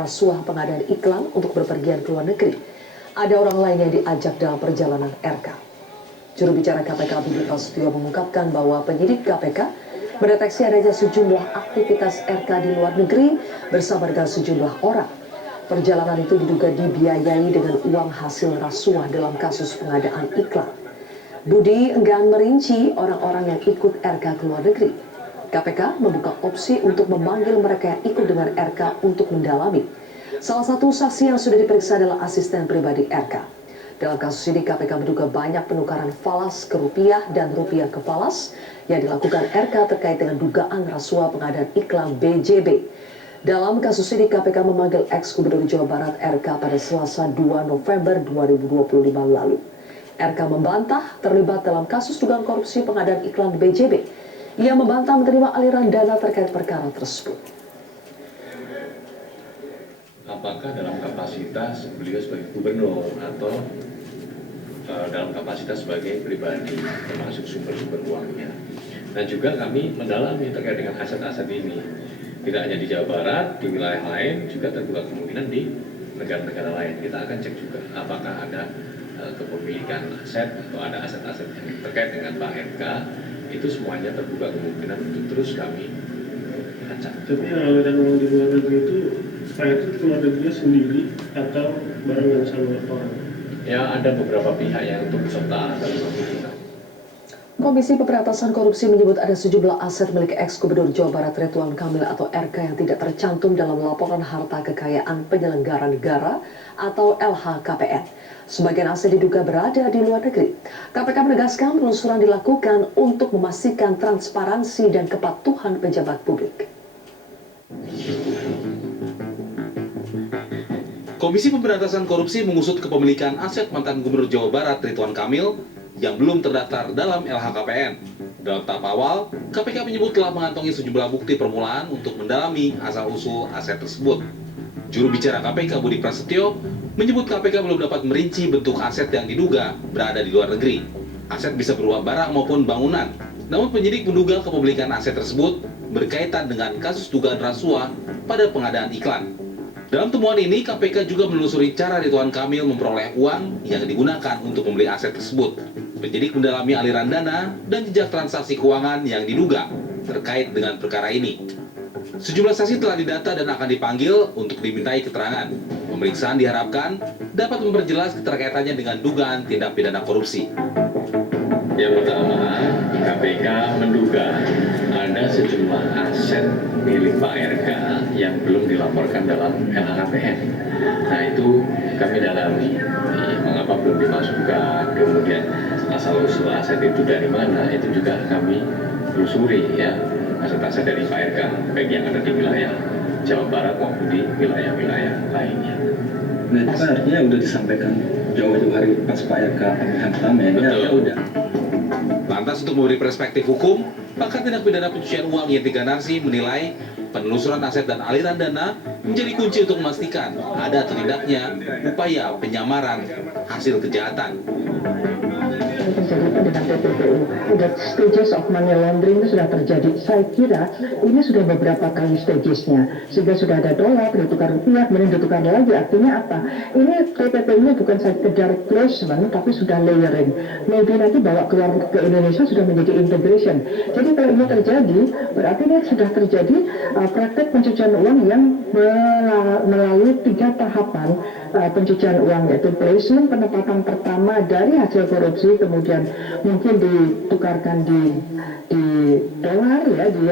rasuah pengadaan iklan untuk berpergian ke luar negeri. Ada orang lain yang diajak dalam perjalanan RK. Juru bicara KPK Budi Prasetyo mengungkapkan bahwa penyidik KPK mendeteksi adanya sejumlah aktivitas RK di luar negeri bersama dengan sejumlah orang. Perjalanan itu diduga dibiayai dengan uang hasil rasuah dalam kasus pengadaan iklan. Budi enggan merinci orang-orang yang ikut RK ke luar negeri. KPK membuka opsi untuk memanggil mereka yang ikut dengan RK untuk mendalami. Salah satu saksi yang sudah diperiksa adalah asisten pribadi RK. Dalam kasus ini KPK menduga banyak penukaran falas ke rupiah dan rupiah ke falas yang dilakukan RK terkait dengan dugaan rasuah pengadaan iklan BJB. Dalam kasus ini KPK memanggil ex-gubernur Jawa Barat RK pada Selasa 2 November 2025 lalu. RK membantah terlibat dalam kasus dugaan korupsi pengadaan iklan BJB. Ia membantah menerima aliran dana terkait perkara tersebut. Apakah dalam kapasitas beliau sebagai gubernur atau dalam kapasitas sebagai pribadi, termasuk sumber-sumber uangnya. Dan juga kami mendalami terkait dengan aset-aset ini. Tidak hanya di Jawa Barat, di wilayah lain, juga terbuka kemungkinan di negara-negara lain. Kita akan cek juga apakah ada kepemilikan aset atau ada aset-aset yang terkait dengan Pak MK. Itu semuanya terbuka kemungkinan untuk terus kami acak. Tapi yang aliran uang di luar negeri itu, Pak itu ke luar negerinya sendiri atau barengan sama orang? Ya, ada beberapa pihak yang untuk serta dalam hal. Komisi Pemberantasan Korupsi menyebut ada sejumlah aset milik ex-gubernur Jawa Barat Ridwan Kamil atau RK yang tidak tercantum dalam laporan harta kekayaan penyelenggara negara atau LHKPN. Sebagian aset diduga berada di luar negeri. KPK menegaskan penelusuran dilakukan untuk memastikan transparansi dan kepatuhan pejabat publik. Komisi Pemberantasan Korupsi mengusut kepemilikan aset mantan Gubernur Jawa Barat Ridwan Kamil yang belum terdaftar dalam LHKPN. Dalam tahap awal, KPK menyebut telah mengantongi sejumlah bukti permulaan untuk mendalami asal-usul aset tersebut. Juru bicara KPK Budi Prasetyo menyebut KPK belum dapat merinci bentuk aset yang diduga berada di luar negeri. Aset bisa berupa barang maupun bangunan. Namun penyidik menduga kepemilikan aset tersebut berkaitan dengan kasus dugaan rasuah pada pengadaan iklan. Dalam temuan ini, KPK juga menelusuri cara Ridwan Kamil memperoleh uang yang digunakan untuk membeli aset tersebut. Penyidik mendalami aliran dana dan jejak transaksi keuangan yang diduga terkait dengan perkara ini. Sejumlah saksi telah didata dan akan dipanggil untuk dimintai keterangan. Pemeriksaan diharapkan dapat memperjelas keterkaitannya dengan dugaan tindak pidana korupsi. Yang pertama, KPK menduga ada sejumlah aset milik Pak RK yang belum dilaporkan dalam LHKPN. Nah, itu kami dalami. Mengapa belum dimasukkan, kemudian asal-usul aset itu dari mana, itu juga kami telusuri ya. Aset-aset dari Pak RK, baik yang ada di wilayah Jawa Barat maupun di wilayah-wilayah lainnya. Nah, itu kan artinya udah disampaikan jauh-jauh hari pas Pak RK pemilihan pertama ya udah. Lantas untuk memberi perspektif hukum, pakar tindak pidana pencucian uang Yenti Ganarsi menilai penelusuran aset dan aliran dana menjadi kunci untuk memastikan ada atau tidaknya upaya penyamaran hasil kejahatan. Terjadi dengan TPPU, the stages of money laundering itu sudah terjadi. Saya kira ini sudah beberapa kali stagesnya, sehingga sudah ada dolar, ditukar rupiah, kemudian ditukar lagi. Artinya apa? Ini TPPU-nya bukan sekedar placement, tapi sudah layering. Maybe nanti bawa keluar ke Indonesia sudah menjadi integration. Jadi kalau ini terjadi, berarti ini sudah terjadi praktek pencucian uang yang melalui 3 tahapan pencucian uang, yaitu placement, penempatan pertama dari hasil korupsi, kemudian mungkin ditukarkan di dolar ya di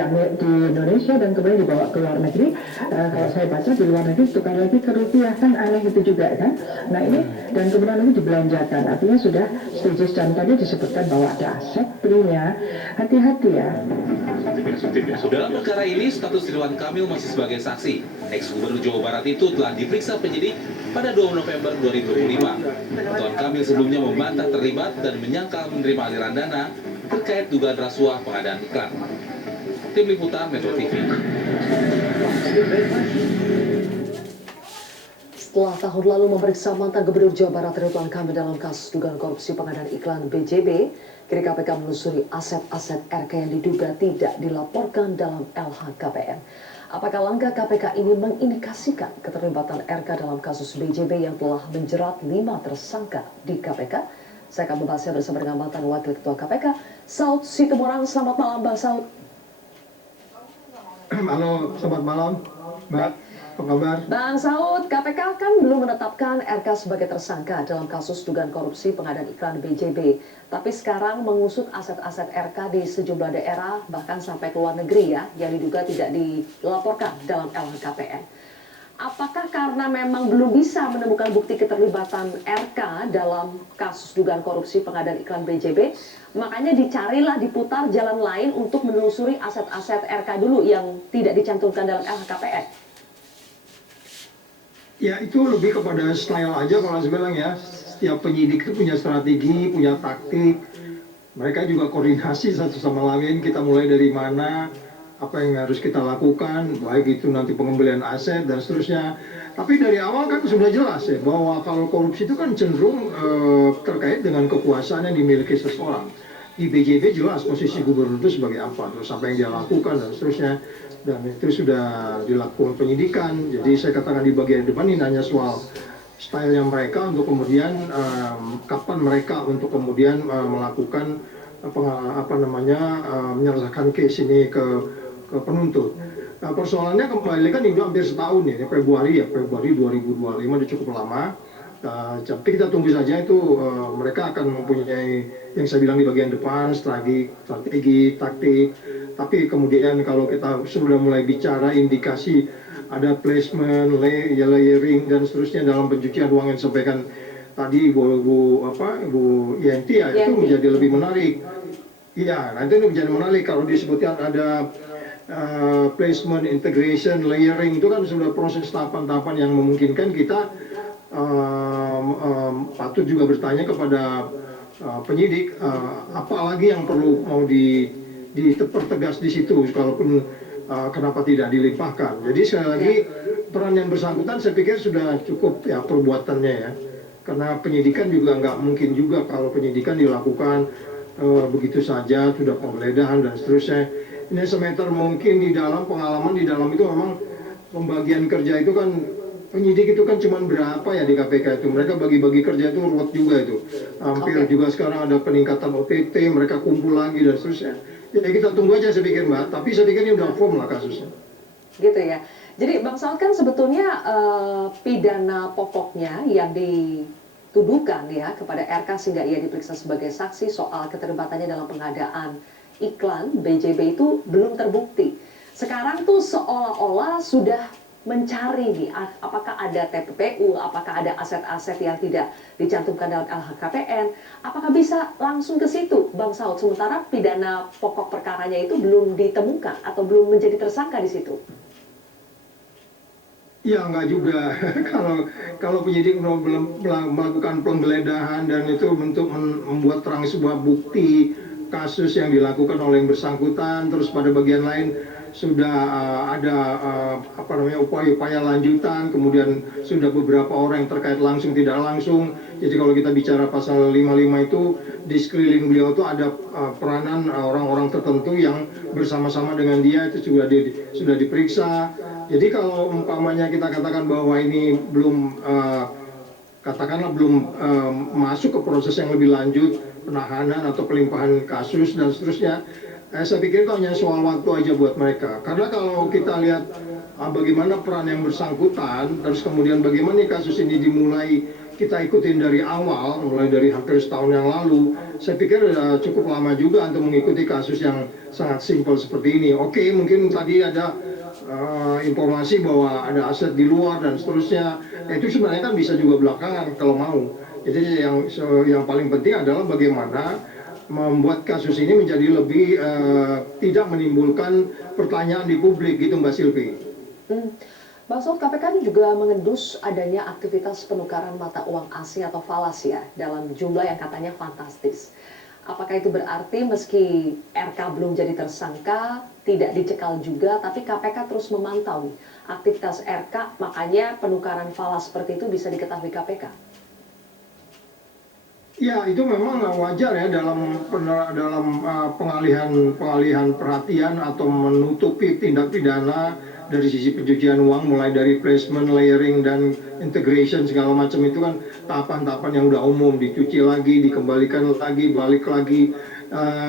Indonesia dan kemudian dibawa ke luar negeri. Kalau saya baca di luar negeri tukar lagi ke rupiah, kan aneh itu juga kan. Nah ini dan kemudian ini dibelanjakan, artinya sudah stages. Dan tadi disebutkan bahwa ada aset belinya, hati-hati ya. Dalam perkara ini, status Ridwan Kamil masih sebagai saksi. Ex-Gubernur Jawa Barat itu telah diperiksa penyidik pada 2 November 2025. Ridwan Kamil sebelumnya membantah terlibat dan menyangkal menerima aliran dana terkait dugaan rasuah pengadaan iklan. Tim Liputan Metro TV. Setelah tahun lalu memeriksa mantan Gubernur Jawa Barat Ridwan Kamil dalam kasus dugaan korupsi pengadaan iklan BJB, kini KPK menelusuri aset-aset RK yang diduga tidak dilaporkan dalam LHKPN. Apakah langkah KPK ini mengindikasikan keterlibatan RK dalam kasus BJB yang telah menjerat 5 tersangka di KPK? Saya akan membahasnya bersama dengan mantan Wakil Ketua KPK, Saud Situmorang. Selamat malam, Bang Saud. Halo, selamat malam, Mbak. Apa kabar? Bang Saud, KPK kan belum menetapkan RK sebagai tersangka dalam kasus dugaan korupsi pengadaan iklan BJB. Tapi sekarang mengusut aset-aset RK di sejumlah daerah, bahkan sampai ke luar negeri ya, yang diduga tidak dilaporkan dalam LHKPN. Apakah karena memang belum bisa menemukan bukti keterlibatan RK dalam kasus dugaan korupsi pengadaan iklan BJB, makanya dicarilah, diputar jalan lain untuk menelusuri aset-aset RK dulu yang tidak dicantumkan dalam LHKPN? Ya, itu lebih kepada style aja kalau saya bilang ya. Setiap penyidik itu punya strategi, punya taktik. Mereka juga koordinasi satu sama lain. Kita mulai dari mana, apa yang harus kita lakukan, baik itu nanti pengembalian aset dan seterusnya. Tapi dari awal kan sudah jelas ya, bahwa kalau korupsi itu kan cenderung terkait dengan kekuasaan yang dimiliki seseorang. Di BJB jelas posisi gubernur itu sebagai apa, terus apa yang dia lakukan dan seterusnya. Dan itu sudah dilakukan penyidikan. Jadi saya katakan di bagian depan ini hanya soal stylenya mereka untuk kemudian kapan mereka untuk kemudian melakukan menyelesaikan case ini ke penuntut. Nah, persoalannya kembali kan ini hampir setahun ya, Februari 2025 itu cukup lama. Tapi kita tunggu saja itu mereka akan mempunyai yang saya bilang di bagian depan strategi, taktik. Tapi kemudian kalau kita sudah mulai bicara indikasi ada placement, layering dan seterusnya dalam pencucian uang yang disampaikan tadi Bu Yenti ya, itu menjadi lebih menarik. Iya, nanti itu menjadi menarik kalau disebutkan ada placement, integration, layering, itu kan sudah proses tahapan-tahapan yang memungkinkan kita patut juga bertanya kepada penyidik apalagi yang perlu mau dipertegas di situ, kalaupun kenapa tidak dilimpahkan. Jadi sekali lagi peran yang bersangkutan saya pikir sudah cukup ya perbuatannya ya, karena penyidikan juga nggak mungkin juga kalau penyidikan dilakukan begitu saja, sudah penggeledahan dan seterusnya. Ini semeter mungkin di dalam pengalaman di dalam itu memang pembagian kerja itu kan, penyidik itu kan cuma berapa ya di KPK itu, mereka bagi-bagi kerja itu ruwet juga itu, hampir juga sekarang ada peningkatan OTT, mereka kumpul lagi dan seterusnya. Ya kita tunggu aja saya pikir Mbak, tapi saya pikir ini udah firm lah kasusnya. Gitu ya. Jadi Bang Saud kan sebetulnya pidana pokoknya yang dituduhkan ya kepada RK sehingga ia diperiksa sebagai saksi soal keterlibatannya dalam pengadaan iklan BJB itu belum terbukti. Sekarang tuh seolah-olah sudah mencari nih, apakah ada TPPU, apakah ada aset-aset yang tidak dicantumkan dalam LHKPN, apakah bisa langsung ke situ, Bang Saud, sementara pidana pokok perkaranya itu belum ditemukan atau belum menjadi tersangka di situ? Ya enggak juga. kalau penyidik belum melakukan penggeledahan dan itu untuk membuat terang sebuah bukti kasus yang dilakukan oleh yang bersangkutan, terus pada bagian lain sudah ada upaya-upaya lanjutan, kemudian sudah beberapa orang yang terkait langsung tidak langsung. Jadi kalau kita bicara pasal 55 itu di sekeliling beliau itu ada peranan orang-orang tertentu yang bersama-sama dengan dia itu juga sudah diperiksa. Jadi kalau umpamanya kita katakan bahwa ini belum masuk ke proses yang lebih lanjut, penahanan atau pelimpahan kasus dan seterusnya, saya pikir itu hanya soal waktu aja buat mereka. Karena kalau kita lihat bagaimana peran yang bersangkutan, terus kemudian bagaimana kasus ini dimulai kita ikutin dari awal, mulai dari hampir setahun yang lalu, saya pikir cukup lama juga untuk mengikuti kasus yang sangat simpel seperti ini. Oke, mungkin tadi ada informasi bahwa ada aset di luar dan seterusnya, itu sebenarnya kan bisa juga belakangan kalau mau. Jadi yang paling penting adalah bagaimana membuat kasus ini menjadi lebih tidak menimbulkan pertanyaan di publik gitu Mbak Silvi. Bang Saud, KPK juga mengendus adanya aktivitas penukaran mata uang asing atau falas ya dalam jumlah yang katanya fantastis. Apakah itu berarti meski RK belum jadi tersangka, tidak dicekal juga, tapi KPK terus memantau aktivitas RK, makanya penukaran falas seperti itu bisa diketahui KPK? Ya, itu memang wajar ya dalam pengalihan perhatian atau menutupi tindak pidana dari sisi pencucian uang, mulai dari placement, layering, dan integration segala macam itu kan tahapan-tahapan yang udah umum, dicuci lagi, dikembalikan lagi, balik lagi.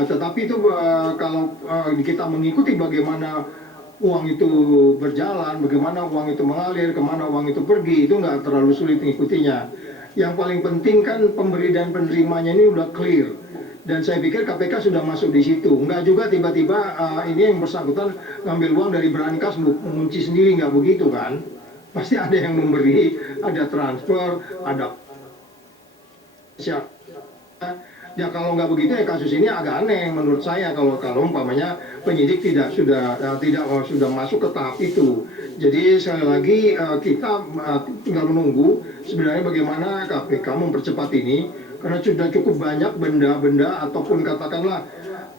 Tetapi itu kalau kita mengikuti bagaimana uang itu berjalan, bagaimana uang itu mengalir, kemana uang itu pergi, itu nggak terlalu sulit mengikutinya. Yang paling penting kan pemberi dan penerimanya ini udah clear. Dan saya pikir KPK sudah masuk di situ. Enggak juga tiba-tiba ini yang bersangkutan ngambil uang dari berangkas mengunci sendiri, nggak begitu kan. Pasti ada yang memberi, ada transfer, ada siapa. Ya kalau nggak begitu ya kasus ini agak aneh menurut saya kalau umpamanya penyidik sudah masuk ke tahap itu. Jadi sekali lagi kita tinggal menunggu sebenarnya bagaimana KPK mempercepat ini karena sudah cukup banyak benda-benda ataupun katakanlah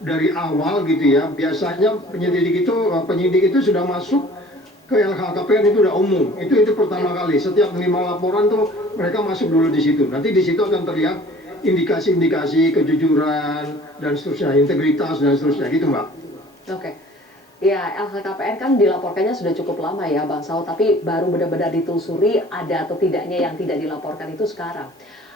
dari awal gitu ya. Biasanya penyidik itu sudah masuk ke LHKPN itu udah umum. Itu pertama kali setiap menerima laporan tuh mereka masuk dulu di situ. Nanti di situ akan terlihat indikasi-indikasi kejujuran dan seterusnya, integritas dan seterusnya gitu Mbak. Oke. Ya, LHKPN kan dilaporkannya sudah cukup lama ya Bang Saud, tapi baru benar-benar ditelusuri ada atau tidaknya yang tidak dilaporkan itu sekarang.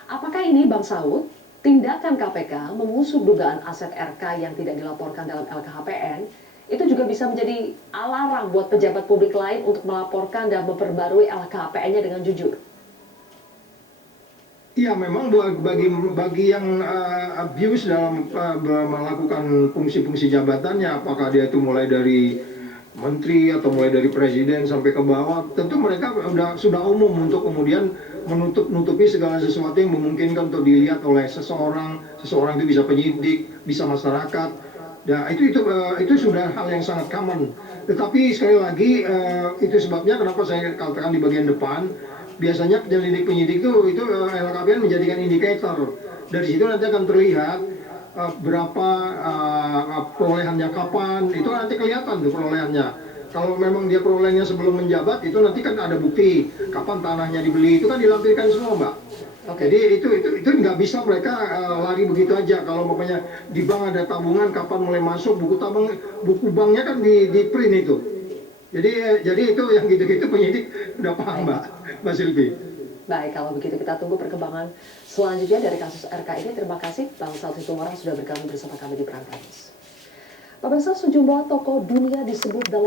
Apakah ini Bang Saud, tindakan KPK mengusut dugaan aset RK yang tidak dilaporkan dalam LHKPN, itu juga bisa menjadi alarm buat pejabat publik lain untuk melaporkan dan memperbarui LHKPN-nya dengan jujur? Iya, memang bagi yang abuse dalam melakukan fungsi-fungsi jabatannya, apakah dia itu mulai dari menteri atau mulai dari presiden sampai ke bawah, tentu mereka sudah umum untuk kemudian menutupi segala sesuatu yang memungkinkan untuk dilihat oleh seseorang itu bisa penyidik, bisa masyarakat. Ya, itu sudah hal yang sangat common. Tetapi sekali lagi itu sebabnya kenapa saya katakan di bagian depan. Biasanya penyidik itu LHKPN menjadikan indikator. Dari situ nanti akan terlihat berapa perolehannya kapan, itu nanti kelihatan tuh perolehannya. Kalau memang dia perolehannya sebelum menjabat, itu nanti kan ada bukti kapan tanahnya dibeli, itu kan dilampirkan semua Mbak. Okay. Jadi itu nggak bisa mereka lari begitu aja. Kalau makanya di bank ada tabungan kapan mulai masuk, buku banknya kan di print itu. Jadi itu yang gitu-gitu penyidik udah paham Mbak Silvi. Baik, kalau begitu kita tunggu perkembangan selanjutnya dari kasus RK ini. Terima kasih Bang Saud Situmorang sudah bergabung bersama kami di Prime Times. Pemirsa, sejumlah tokoh dunia disebut dalam